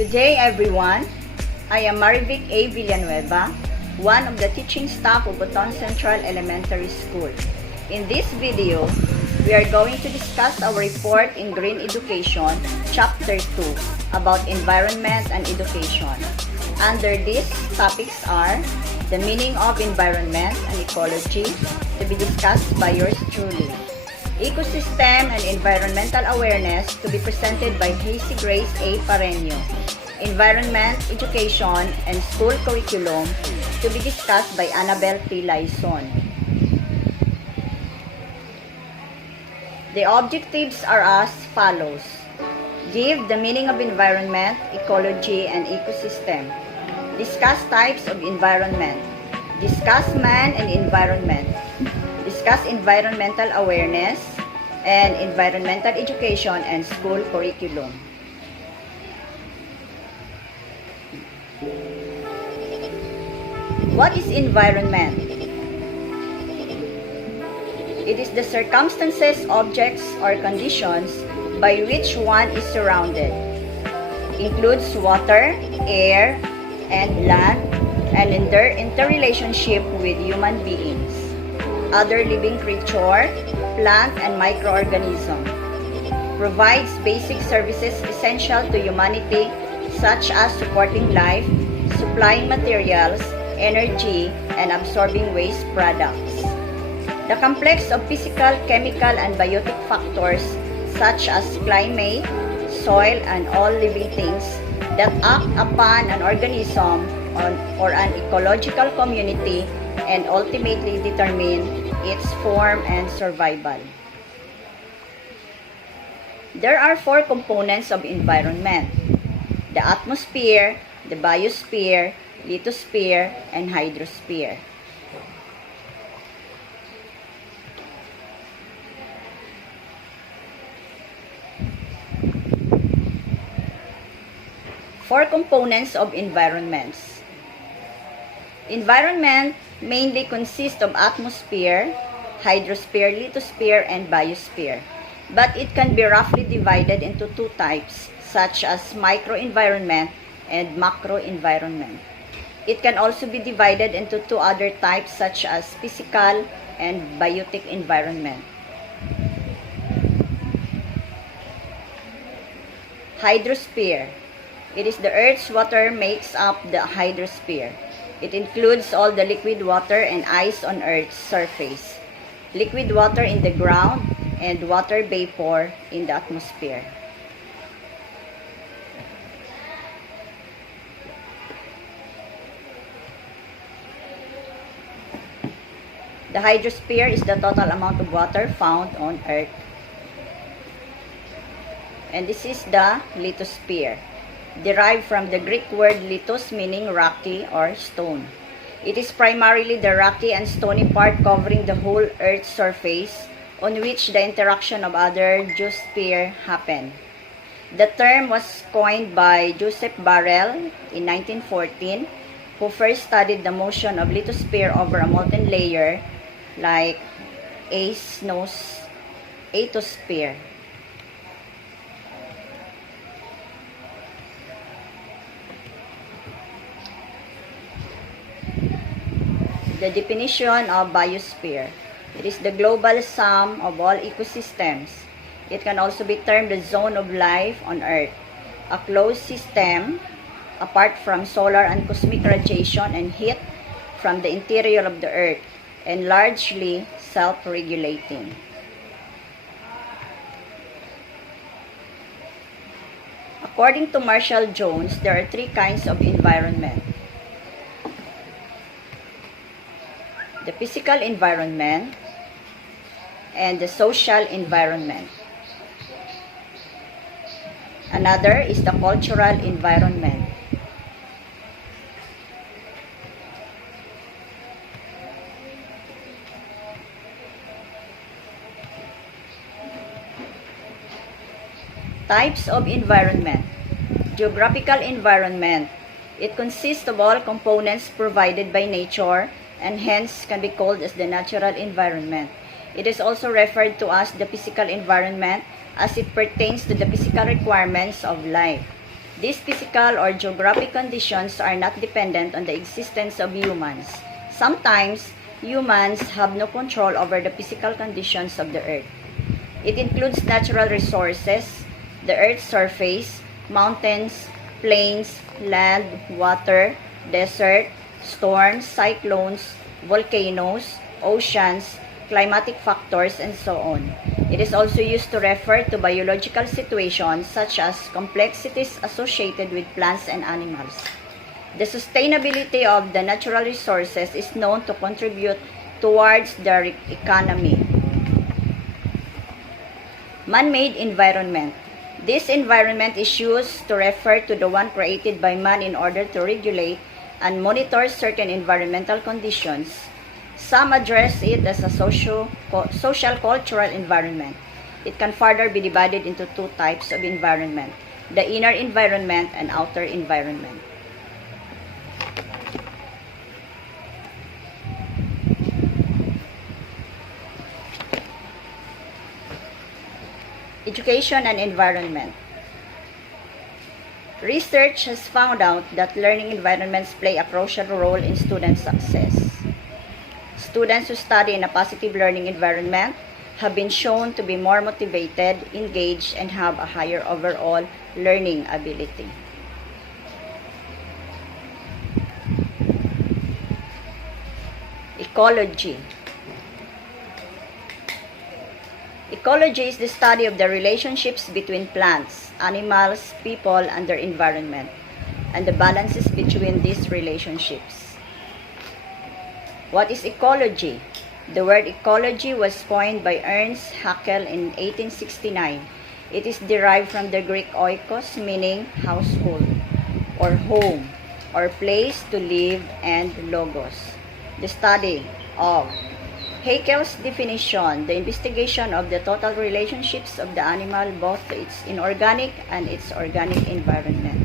Good day everyone. I am Marivic A. Villanueva, one of the teaching staff of Buton Central Elementary School. In this video, we are going to discuss our report in Green Education, Chapter 2, about environment and education. Under these topics are the meaning of environment and ecology, to be discussed by yours truly. Ecosystem and environmental awareness, to be presented by Hazy Grace A. Parreno. Environment, education, and school curriculum, to be discussed by Annabel T. Layson. The objectives are as follows. Give the meaning of environment, ecology, and ecosystem. Discuss types of environment. Discuss man and environment. Discuss environmental awareness and environmental education and school curriculum. What is environment? It is the circumstances, objects, or conditions by which one is surrounded. Includes water, air, and land, and in their interrelationship with human beings, other living creature, plant, and microorganism. Provides basic services essential to humanity such as supporting life, supplying materials, energy, and absorbing waste products. The complex of physical, chemical, and biotic factors such as climate, soil, and all living things that act upon an organism or an ecological community and ultimately determine its form and survival. There are four components of environment: the atmosphere, the biosphere, lithosphere, and hydrosphere. Four components of environments. Environment mainly consists of atmosphere, hydrosphere, lithosphere, and biosphere. But it can be roughly divided into two types, such as microenvironment and macroenvironment. It can also be divided into two other types, such as physical and biotic environment. Hydrosphere. It is the Earth's water makes up the hydrosphere. It includes all the liquid water and ice on Earth's surface, liquid water in the ground, and water vapor in the atmosphere. The hydrosphere is the total amount of water found on Earth. And this is the lithosphere, derived from the Greek word lithos, meaning rocky or stone. It is primarily the rocky and stony part covering the whole Earth's surface on which the interaction of other geosphere happen. The term was coined by Joseph Barrel in 1914, who first studied the motion of lithosphere over a molten layer like atmosphere. The definition of biosphere. It is the global sum of all ecosystems. It can also be termed the zone of life on Earth, a closed system apart from solar and cosmic radiation and heat from the interior of the Earth, and largely self-regulating. According to Marshall Jones, there are three kinds of environment: the physical environment, and the social environment. Another is the cultural environment. Types of environment. Geographical environment. It consists of all components provided by nature and hence can be called as the natural environment. It is also referred to as the physical environment as it pertains to the physical requirements of life. These physical or geographic conditions are not dependent on the existence of humans. Sometimes, humans have no control over the physical conditions of the earth. It includes natural resources, the earth's surface, mountains, plains, land, water, desert, storms, cyclones, volcanoes, oceans, climatic factors, and so on. It is also used to refer to biological situations such as complexities associated with plants and animals. The sustainability of the natural resources is known to contribute towards the economy. Man-made environment. This environment is used to refer to the one created by man in order to regulate and monitor certain environmental conditions. Some address it as a social-cultural environment. It can further be divided into two types of environment, the inner environment and outer environment. Education and environment. Research has found out that learning environments play a crucial role in student success. Students who study in a positive learning environment have been shown to be more motivated, engaged, and have a higher overall learning ability. Ecology. Ecology is the study of the relationships between plants, animals, people, and their environment, and the balances between these relationships. What is ecology? The word ecology was coined by Ernst Haeckel in 1869. It is derived from the Greek oikos, meaning household, or home, or place to live, and logos, the study of. Haeckel's definition, the investigation of the total relationships of the animal, both its inorganic and its organic environment.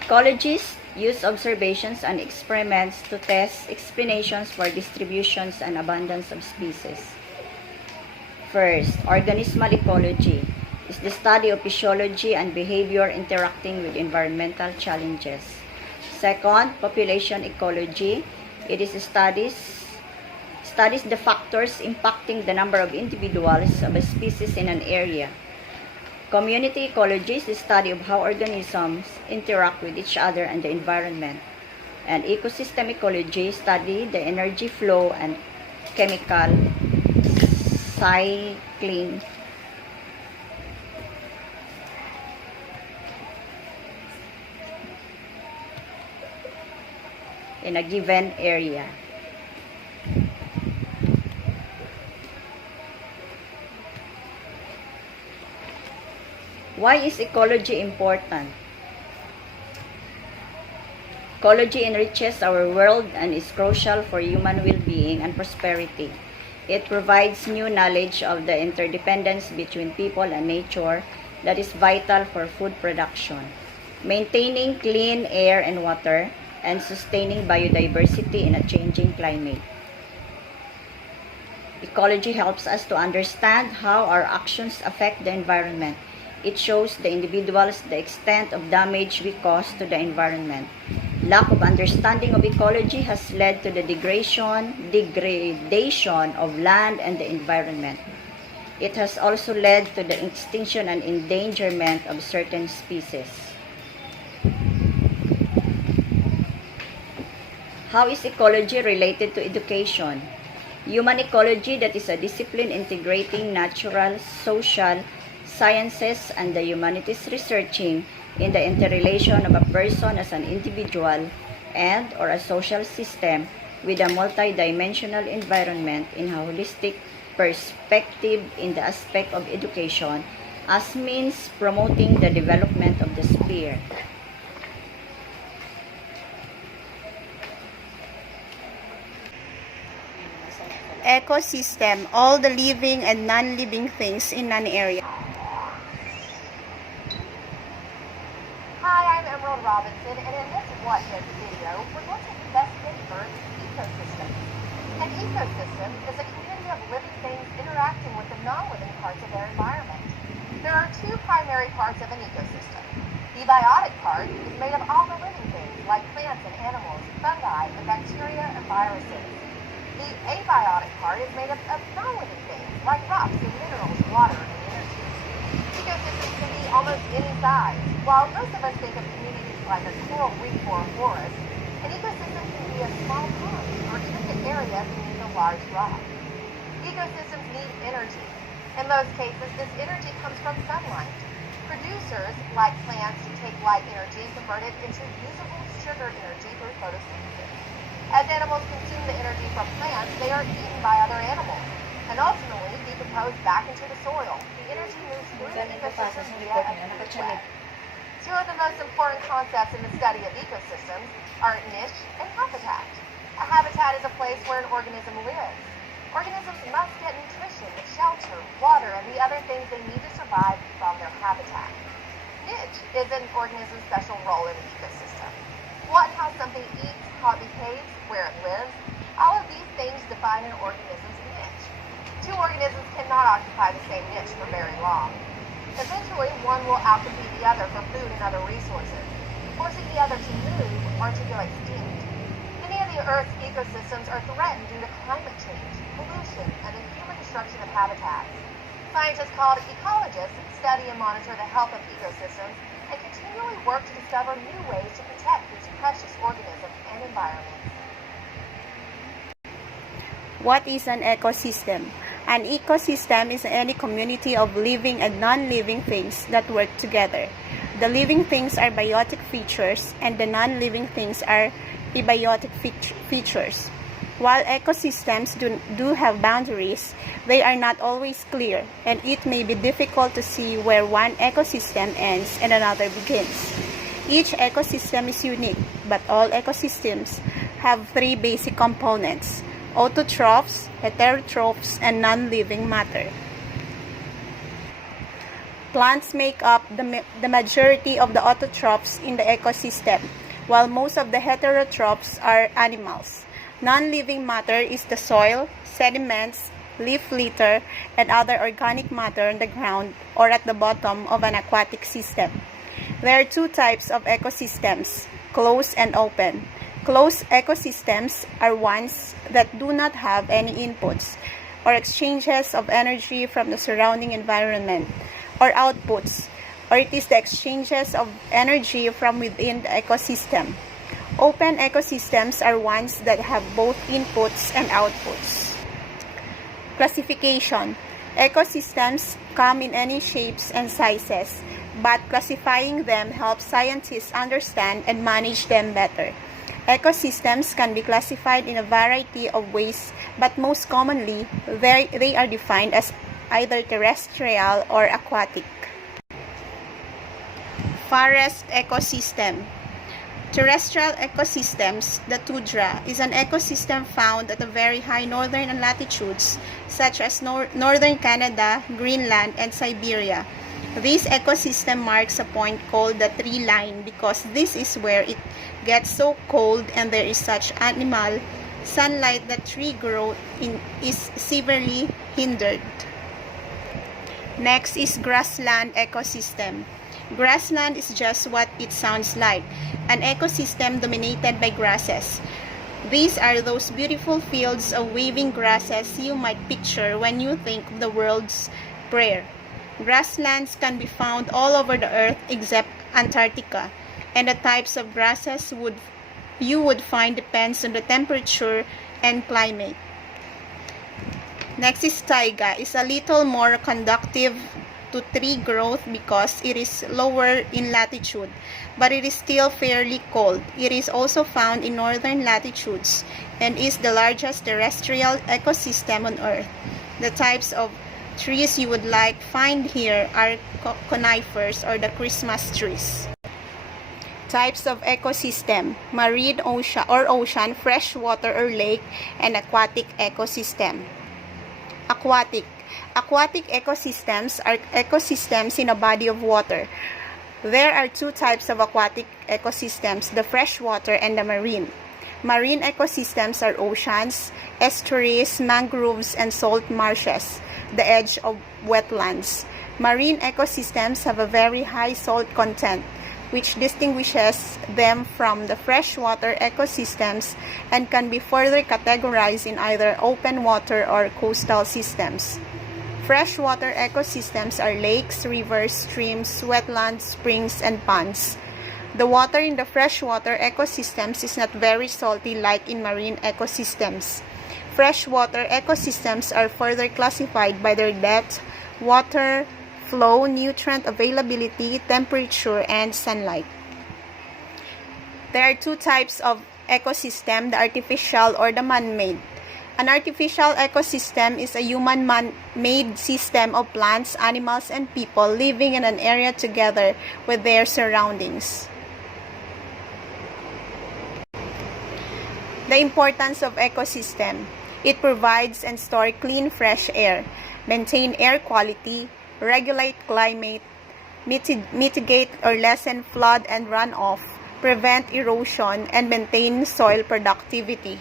Ecologists use observations and experiments to test explanations for distributions and abundance of species. First, organismal ecology is the study of physiology and behavior interacting with environmental challenges. Second, population ecology. It is studies the factors impacting the number of individuals of a species in an area. Community ecology is the study of how organisms interact with each other and the environment. And ecosystem ecology study the energy flow and chemical cycling in a given area. Why is ecology important? Ecology enriches our world and is crucial for human well-being and prosperity. It provides new knowledge of the interdependence between people and nature that is vital for food production, maintaining clean air and water, and sustaining biodiversity in a changing climate. Ecology helps us to understand how our actions affect the environment. It shows the individuals the extent of damage we cause to the environment. Lack of understanding of ecology has led to the degradation of land and the environment. It has also led to the extinction and endangerment of certain species. How is ecology related to education? Human ecology, that is a discipline integrating natural, social, sciences, and the humanities, researching in the interrelation of a person as an individual and or a social system with a multidimensional environment in a holistic perspective in the aspect of education as means promoting the development of the sphere. Ecosystem, all the living and non-living things in an area. Hi, I'm Emerald Robinson, and in this What If video, we're going to investigate Earth's ecosystem. An ecosystem is a community of living things interacting with the non-living parts of their environment. There are two primary parts of an ecosystem. The biotic part is made of all the living things like plants and animals, fungi, and bacteria and viruses. The abiotic part is made up of non-living things like rocks and minerals, water, and energy. Ecosystems can be almost any size. While most of us think of communities like a coral reef or a forest, an ecosystem can be a small pond or even an area beneath a large rock. Ecosystems need energy. In most cases, this energy comes from sunlight. Producers like plants to take light energy and convert it into usable sugar energy through photosynthesis. As animals consume the energy from plants, they are eaten by other animals and ultimately decomposed back into the soil. The energy moves through the ecosystem via a fluid web. Two of the most important concepts in the study of ecosystems are niche and habitat. A habitat is a place where an organism lives. Organisms must get nutrition, shelter, water, and the other things they need to survive from their habitat. Niche is an organism's special role in the ecosystem. What and how something eats, how it behaves, where it lives, all of these things define an organism's niche. Two organisms cannot occupy the same niche for very long. Eventually, one will outcompete the other for food and other resources, forcing the other to move or to go extinct. Many of the Earth's ecosystems are threatened due to climate change, pollution, and the human destruction of habitats. Scientists called ecologists study and monitor the health of ecosystems and continually work to discover new ways to protect these precious organisms and environments. What is an ecosystem? An ecosystem is any community of living and non-living things that work together. The living things are biotic features and the non-living things are abiotic features. While ecosystems do have boundaries, they are not always clear, and it may be difficult to see where one ecosystem ends and another begins. Each ecosystem is unique, but all ecosystems have three basic components: autotrophs, heterotrophs, and non-living matter. Plants make up the majority of the autotrophs in the ecosystem, while most of the heterotrophs are animals. Non-living matter is the soil, sediments, leaf litter, and other organic matter on the ground or at the bottom of an aquatic system. There are two types of ecosystems, closed and open. Closed ecosystems are ones that do not have any inputs or exchanges of energy from the surrounding environment, or outputs, or it is the exchanges of energy from within the ecosystem. Open ecosystems are ones that have both inputs and outputs. Classification. Ecosystems come in any shapes and sizes, but classifying them helps scientists understand and manage them better. Ecosystems can be classified in a variety of ways, but most commonly, they are defined as either terrestrial or aquatic. Forest ecosystem. Terrestrial ecosystems, the tundra, is an ecosystem found at the very high northern latitudes, such as northern Canada, Greenland, and Siberia. This ecosystem marks a point called the tree line because this is where it gets so cold and there is such animal sunlight that tree growth is severely hindered. Next is grassland ecosystem. Grassland is just what it sounds like, an ecosystem dominated by grasses. These are those beautiful fields of waving grasses you might picture when you think of the world's prayer. Grasslands can be found all over the earth except Antarctica, and the types of grasses you would find depends on the temperature and climate. Next is taiga. It's a little more conducive to tree growth because it is lower in latitude, but it is still fairly cold. It is also found in northern latitudes and is the largest terrestrial ecosystem on Earth. The types of trees you would find here are conifers or the Christmas trees. Types of ecosystem: marine, ocean, freshwater or lake, and aquatic ecosystem. Aquatic ecosystems are ecosystems in a body of water. There are two types of aquatic ecosystems, the freshwater and the marine. Marine ecosystems are oceans, estuaries, mangroves, and salt marshes, the edge of wetlands. Marine ecosystems have a very high salt content, which distinguishes them from the freshwater ecosystems and can be further categorized in either open water or coastal systems. Freshwater ecosystems are lakes, rivers, streams, wetlands, springs, and ponds. The water in the freshwater ecosystems is not very salty like in marine ecosystems. Freshwater ecosystems are further classified by their depth, water flow, nutrient availability, temperature, and sunlight. There are two types of ecosystem, the artificial or the man-made. An artificial ecosystem is a human-made system of plants, animals, and people living in an area together with their surroundings. The importance of ecosystem. It provides and stores clean, fresh air, maintain air quality, regulate climate, mitigate or lessen flood and runoff, prevent erosion, and maintain soil productivity.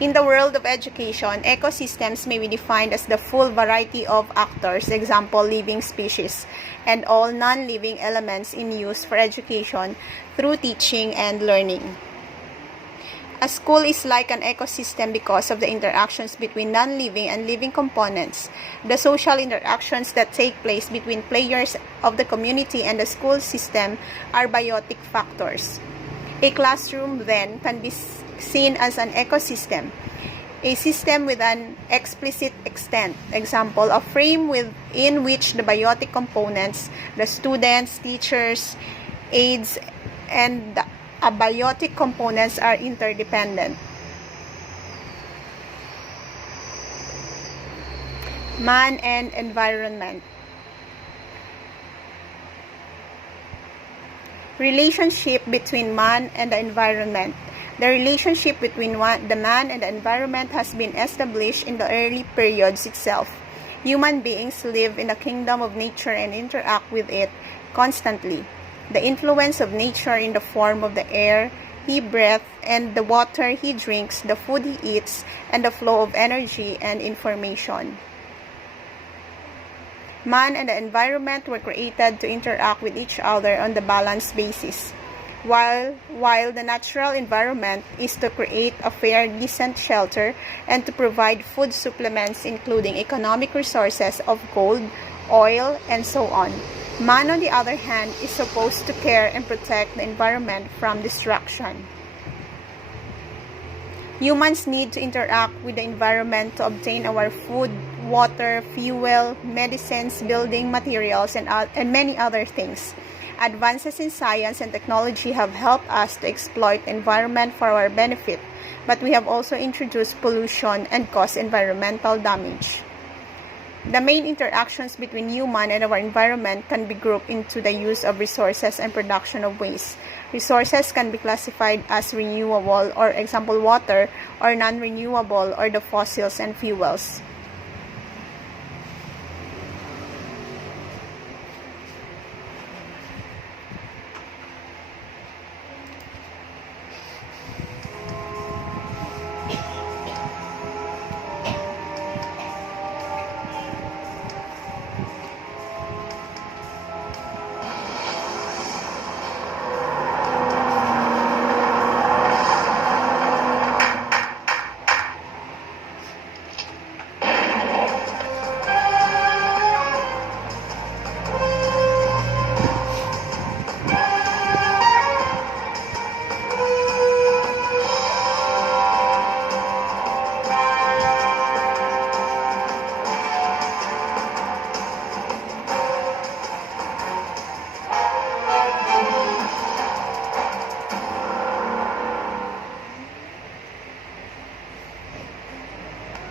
In the world of education, ecosystems may be defined as the full variety of actors, example, living species, and all non-living elements in use for education through teaching and learning. A school is like an ecosystem because of the interactions between non-living and living components. The social interactions that take place between players of the community and the school system are biotic factors. A classroom, then, can be seen as an ecosystem, a system with an explicit extent. Example, a frame within which the biotic components, the students, teachers, aides, and the abiotic components are interdependent. Man and environment. Relationship between man and the environment. The relationship between the man and the environment has been established in the early periods itself. Human beings live in a kingdom of nature and interact with it constantly. The influence of nature in the form of the air he breathes and the water he drinks, the food he eats, and the flow of energy and information. Man and the environment were created to interact with each other on the balanced basis. While the natural environment is to create a fair, decent shelter and to provide food supplements including economic resources of gold, oil, and so on. Man, on the other hand, is supposed to care and protect the environment from destruction. Humans need to interact with the environment to obtain our food, water, fuel, medicines, building materials, and many other things. Advances in science and technology have helped us to exploit the environment for our benefit, but we have also introduced pollution and caused environmental damage. The main interactions between human and our environment can be grouped into the use of resources and production of waste. Resources can be classified as renewable, or example water, or non-renewable, or the fossils and fuels.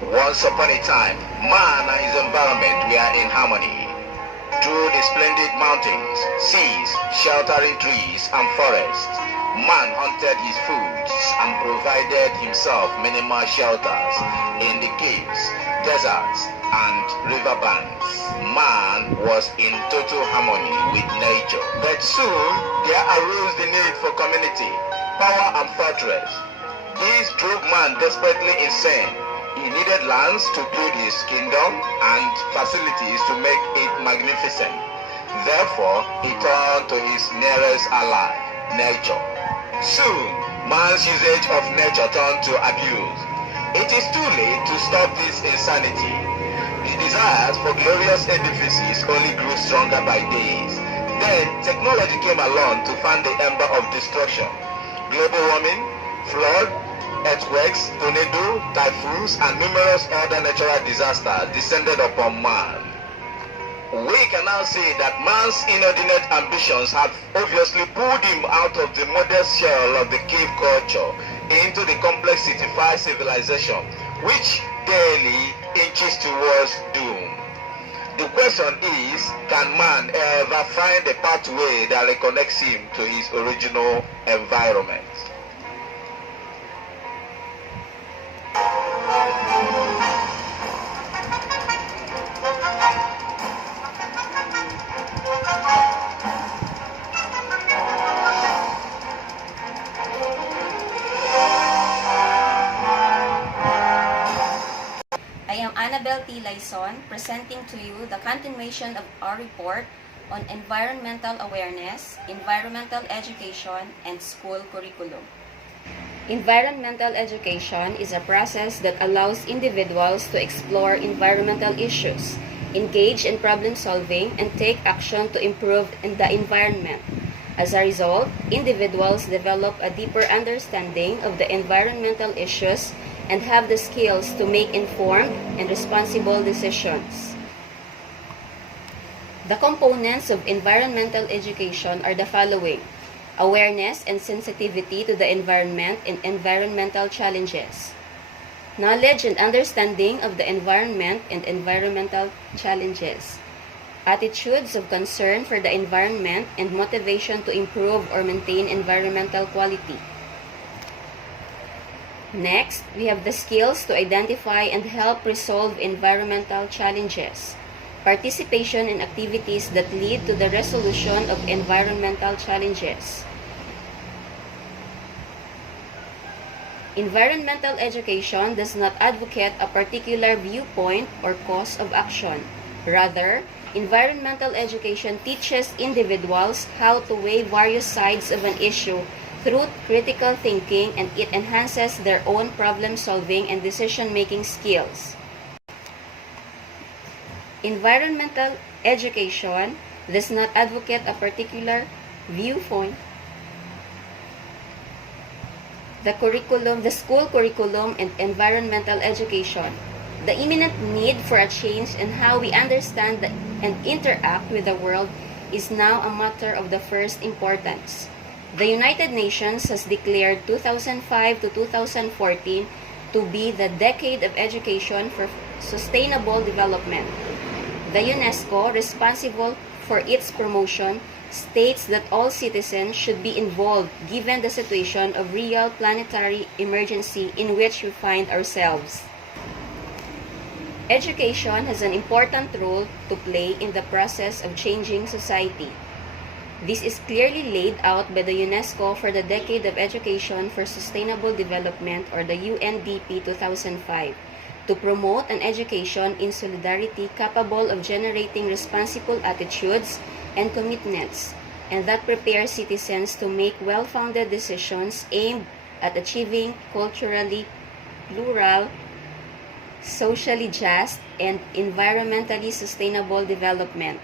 Once upon a time, man and his environment were in harmony. Through the splendid mountains, seas, sheltering trees, and forests, man hunted his foods and provided himself minimal shelters in the caves, deserts, and riverbanks. Man was in total harmony with nature. But soon, there arose the need for community, power, and fortress. This drove man desperately insane. He needed lands to build his kingdom and facilities to make it magnificent. Therefore, he turned to his nearest ally, nature. Soon, man's usage of nature turned to abuse. It is too late to stop this insanity. The desires for glorious edifices only grew stronger by days. Then, technology came along to fan the ember of destruction. Global warming, flood, earthquakes, tornadoes, typhoons, and numerous other natural disasters descended upon man. We can now say that man's inordinate ambitions have obviously pulled him out of the modest shell of the cave culture into the complex cityfied civilization, which daily inches towards doom. The question is, can man ever find a pathway that reconnects him to his original environment? Layson, presenting to you the continuation of our report on environmental awareness, environmental education, and school curriculum. Environmental education is a process that allows individuals to explore environmental issues, engage in problem solving, and take action to improve the environment. As a result, individuals develop a deeper understanding of the environmental issues and have the skills to make informed and responsible decisions. The components of environmental education are the following: awareness and sensitivity to the environment and environmental challenges, knowledge and understanding of the environment and environmental challenges, attitudes of concern for the environment and motivation to improve or maintain environmental quality. Next, we have the skills to identify and help resolve environmental challenges, participation in activities that lead to the resolution of environmental challenges. Environmental education does not advocate a particular viewpoint or course of action. Rather, environmental education teaches individuals how to weigh various sides of an issue through critical thinking, and it enhances their own problem-solving and decision-making skills. Environmental education does not advocate a particular viewpoint. The school curriculum and environmental education. The imminent need for a change in how we understand and interact with the world is now a matter of the first importance. The United Nations has declared 2005 to 2014 to be the decade of education for sustainable development. The UNESCO, responsible for its promotion, states that all citizens should be involved given the situation of real planetary emergency in which we find ourselves. Education has an important role to play in the process of changing society. This is clearly laid out by the UNESCO for the Decade of Education for Sustainable Development, or the UNDP 2005, to promote an education in solidarity capable of generating responsible attitudes and commitments, and that prepares citizens to make well-founded decisions aimed at achieving culturally plural, socially just, and environmentally sustainable development.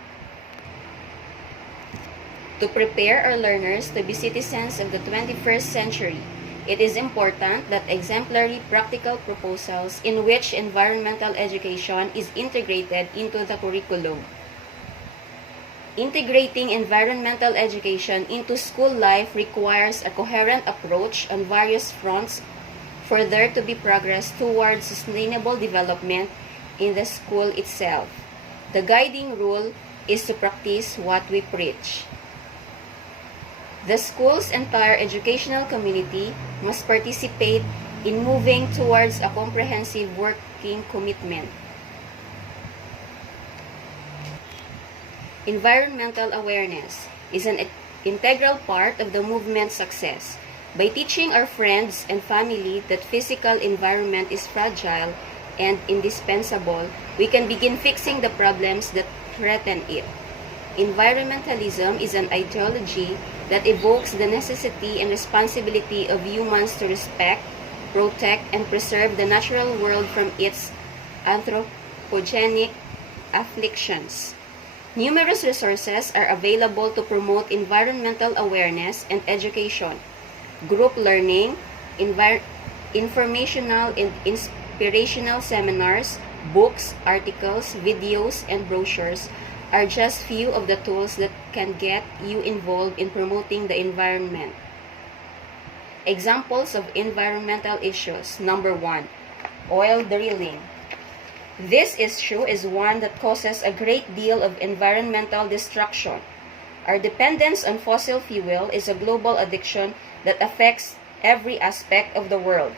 To prepare our learners to be citizens of the 21st century, it is important that exemplary practical proposals in which environmental education is integrated into the curriculum. Integrating environmental education into school life requires a coherent approach on various fronts for there to be progress towards sustainable development in the school itself. The guiding rule is to practice what we preach. The school's entire educational community must participate in moving towards a comprehensive working commitment. Environmental awareness is an integral part of the movement's success. By teaching our friends and family that physical environment is fragile, and indispensable, we can begin fixing the problems that threaten it. Environmentalism is an ideology that evokes the necessity and responsibility of humans to respect, protect, and preserve the natural world from its anthropogenic afflictions. Numerous resources are available to promote environmental awareness and education. Group learning, informational and inspirational seminars, books, articles, videos, and brochures are just few of the tools that can get you involved in promoting the environment. Examples of environmental issues. Number 1, oil drilling. This issue is one that causes a great deal of environmental destruction. Our dependence on fossil fuel is a global addiction that affects every aspect of the world.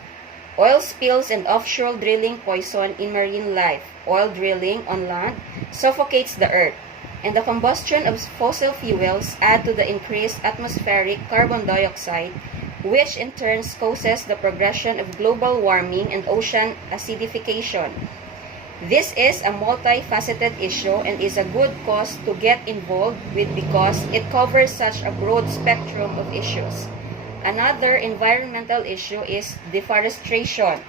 Oil spills and offshore drilling poison in marine life. Oil drilling on land suffocates the earth, and the combustion of fossil fuels add to the increased atmospheric carbon dioxide, which in turn causes the progression of global warming and ocean acidification. This is a multifaceted issue and is a good cause to get involved with because it covers such a broad spectrum of issues. Another environmental issue is deforestation.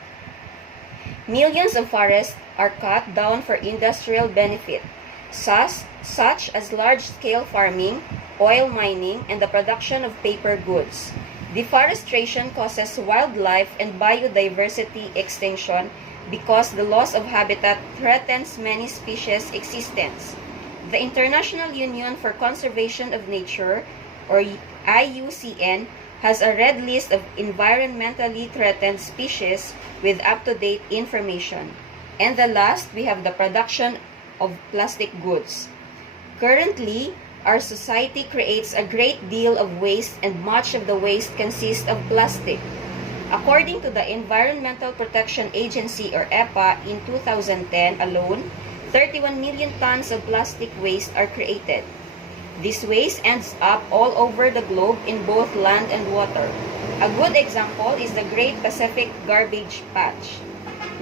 Millions of forests are cut down for industrial benefit, such as large-scale farming, oil mining, and the production of paper goods. Deforestation causes wildlife and biodiversity extinction because the loss of habitat threatens many species' existence. The International Union for Conservation of Nature, or IUCN, has a red list of environmentally threatened species with up-to-date information. And the last, we have the production of plastic goods. Currently, our society creates a great deal of waste, and much of the waste consists of plastic. According to the Environmental Protection Agency, or EPA, in 2010 alone, 31 million tons of plastic waste are created. This waste ends up all over the globe in both land and water. A good example is the Great Pacific Garbage Patch.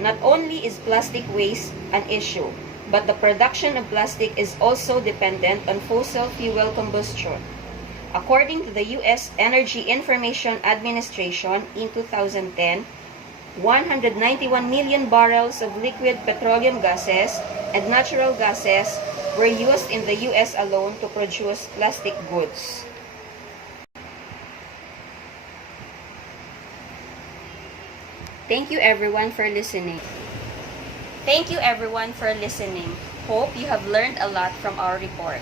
Not only is plastic waste an issue, but the production of plastic is also dependent on fossil fuel combustion. According to the U.S. Energy Information Administration, in 2010, 191 million barrels of liquid petroleum gases and natural gases were used in the U.S. alone to produce plastic goods. Thank you everyone for listening. Hope you have learned a lot from our report.